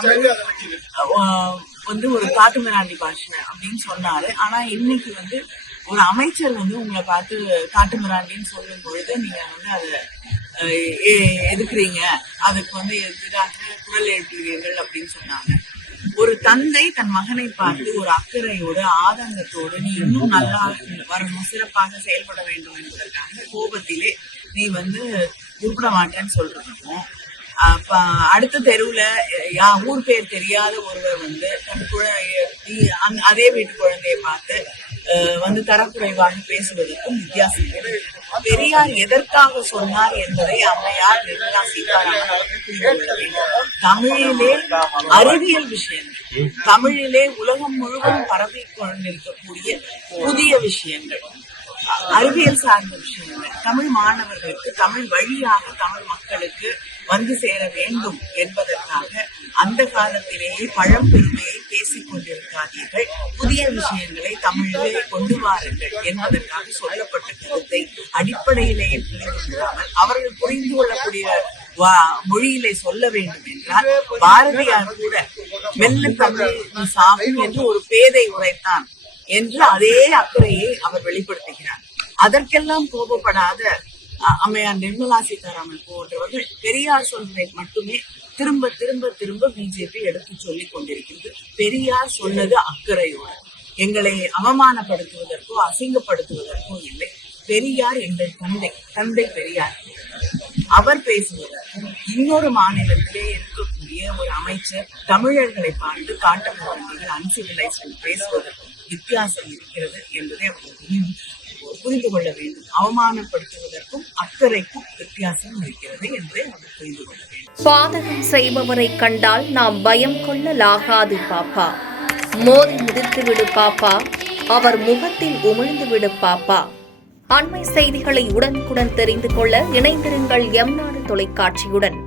தமிழ் வந்து ஒரு காட்டு மிராண்டி பாஷை அப்படின்னு சொன்னாரு. ஆனா இன்னைக்கு வந்து ஒரு அமைச்சர் வந்து உங்களை பார்த்து காட்டு மிராண்டின்னு சொல்லும் பொழுது நீங்க வந்து அதை எதுக்குறீங்க, அதுக்கு வந்து எதிராக குரல் எழுப்புகிறீர்கள் அப்படின்னு சொன்னாங்க. ஒரு தந்தை தன் மகனை பார்த்து ஒரு அக்கறையோடு ஆதங்கத்தோடு நீ இன்னும் நல்லா வரணும், சிறப்பாக செயல்பட வேண்டும் என்பதற்காக கோபத்திலே நீ வந்து உருப்பிட மாட்டேன்னு சொல்றதுக்கும், அடுத்த தெருவுல ஊர் பேர் தெரியாத ஒருவர் வந்து தன் அதே வீட்டு குழந்தையை பார்த்து வந்து தரக்குறைவாக பேசுவதற்கும் வித்தியாசம். பெரியார் எதற்காக சொன்னார் என்பதை அம்மையார் நிர்மலா சீதாராமன் அவர்கள் புரிந்து கொள்ள வேண்டும். தமிழிலே அறிவியல் விஷயங்கள், தமிழிலே உலகம் முழுவதும் பரவி கொண்டிருக்கக்கூடிய புதிய விஷயங்கள், அறிவியல் சார்ந்த விஷயங்கள் தமிழ் மாணவர்களுக்கு தமிழ் வழியாக தமிழ் மக்களுக்கு வந்து சேர வேண்டும் என்பதற்காக அந்த காலத்திலேயே பழம்பெருமையை பேசிக் கொண்டிருக்காதீர்கள், புதிய விஷயங்களை தமிழிலே கொண்டு வாருங்கள் என்பதற்காக சொல்லப்பட்ட கருத்தை அடிப்படையிலேயே புரிந்து கொள்ளாமல் அவர்கள் புரிந்து கொள்ளக்கூடிய மொழியிலே சொல்ல வேண்டும் என்றால் பாரதியார் கூட மெல்ல தமிழ் சாகும் என்று ஒரு பேதை உரைத்தான் என்று அதே அக்கறையை அவர் வெளிப்படுத்துகிறார். அதற்கெல்லாம் கோபப்படாத அம்மையார் நிர்மலா சீதாராமன் போன்றவர்கள் பெரியார் சொல்வதை மட்டுமே திரும்ப திரும்ப திரும்ப பிஜேபி எடுத்து சொல்லிக் கொண்டிருக்கிறது. பெரியார் சொன்னது அக்கறையோடு, எங்களை அவமானப்படுத்துவதற்கோ அசிங்கப்படுத்துவதற்கோ இல்லை. பெரியார் எங்கள் தந்தை பெரியார். அவர் பேசுவதற்கும் இன்னொரு மாநிலத்திலே இருக்கக்கூடிய ஒரு அமைச்சர் தமிழர்களை பார்த்து காட்டப்படுவீர்கள் அன்சிவிலைஸ்ட் பேசுவதற்கும் வித்தியாசம் இருக்கிறது என்பதை அவர்கள் புரிந்து கொள்ள வேண்டும். அவமானப்படுத்துவதற்கும் அக்கறைக்கும் வித்தியாசம் இருக்கிறது என்பதை அவர் புரிந்து கொள்ள வேண்டும். பாதகம் செய்பவரை கண்டால் நாம் பயம் கொள்ளலாகாது பாப்பா, மோதி மிதித்து விடு பாப்பா, அவர் முகத்தில் உமிழ்ந்து விடு பாப்பா. அண்மை செய்திகளை உடனுக்குடன் தெரிந்து கொள்ள இணைந்திருங்கள் எம் நாடு தொலைக்காட்சியுடன்.